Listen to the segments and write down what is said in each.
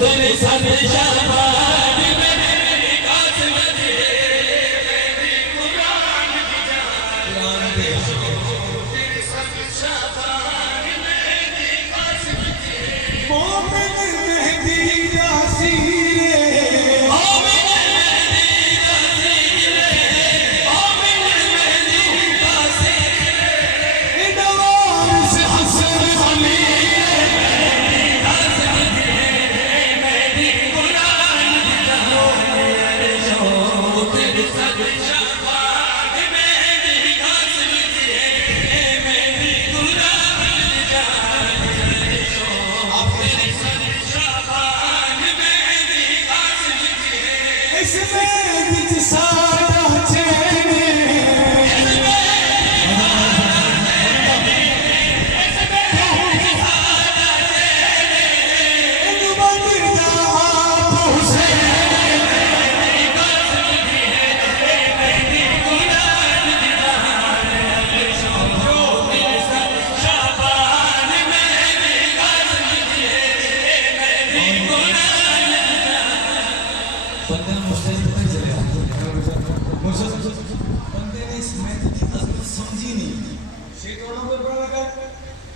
तेरे साथ शाबान में मेरी कासिम जी मेरी कुरान की जान दे तेरे साथ शाबान में मेरी कासिम जी मोमिन मेहदी यासीर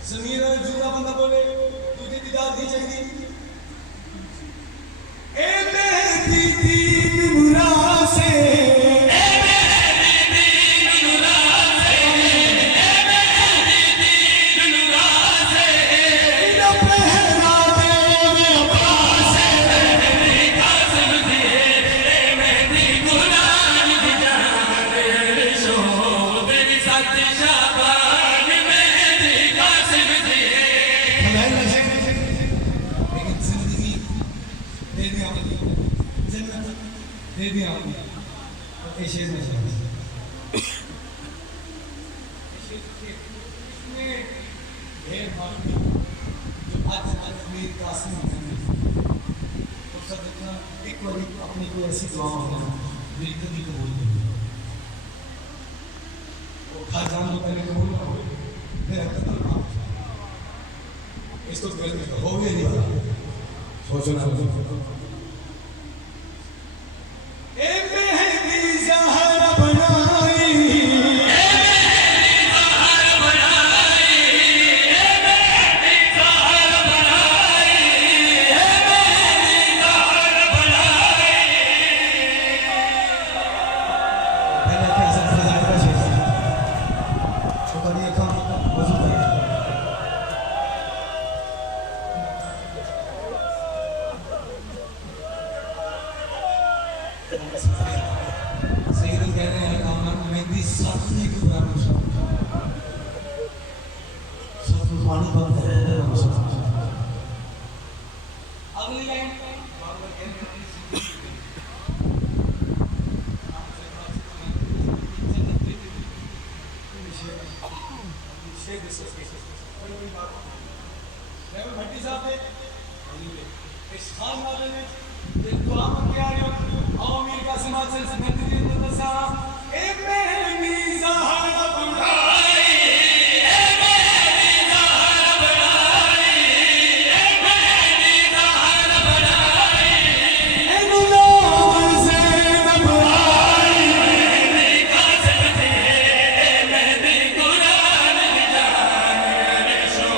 ज़मीर और जुदा बंदा बोले तुझे दीदार दी चाहिए ए मेरी दीन मुरा से ए मेरी दीन मुरा से ए मेरी दीन मुरा से इना पहरा दे अब्बास मेरी कासिम जी ए मेरी कुरान की जान शो मेरी साथ शाबान दे दिया आपने ऐसे में इसमें ढेर मालूम जो आज मेरी कासिम और सब इतना एक बार अपनी कोई ऐसी दुआ मांगना मेरी कभी कबूल नहीं वो खा जान लो पहले कबूल ना हो फिर हकीकत इसको गलती हो गया नहीं वाला सोचना सही कह रहे हैं कामना मेहंदी साथी की पुरानी सब पानी बंद है अगली लाइन भट्टी साहब ने इस खान वाले ने दुआ में क्या है आमिर का समाज से नदी अंदर सा ए मेरी ज़हरा बनाई ए मेरी ज़हरा बनाई ए मेरी ज़हरा बनाई ए गुलाम से नवाई मेरी कासिम जी ए मेरी कुरान की जान शो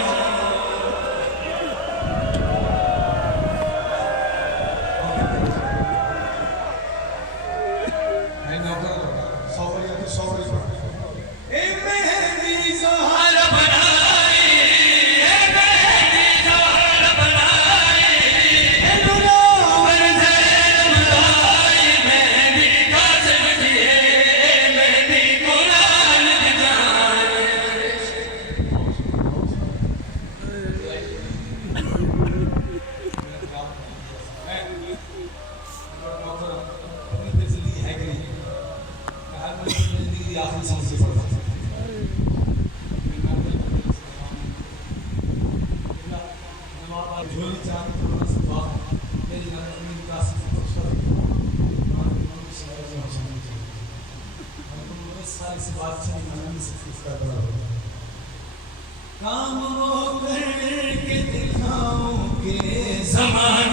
आखिरी सांस से पढ़ा झोली चांद मेरी मेरी क्लास सारी से बात से काम वो करके दिखाऊं के ज़माने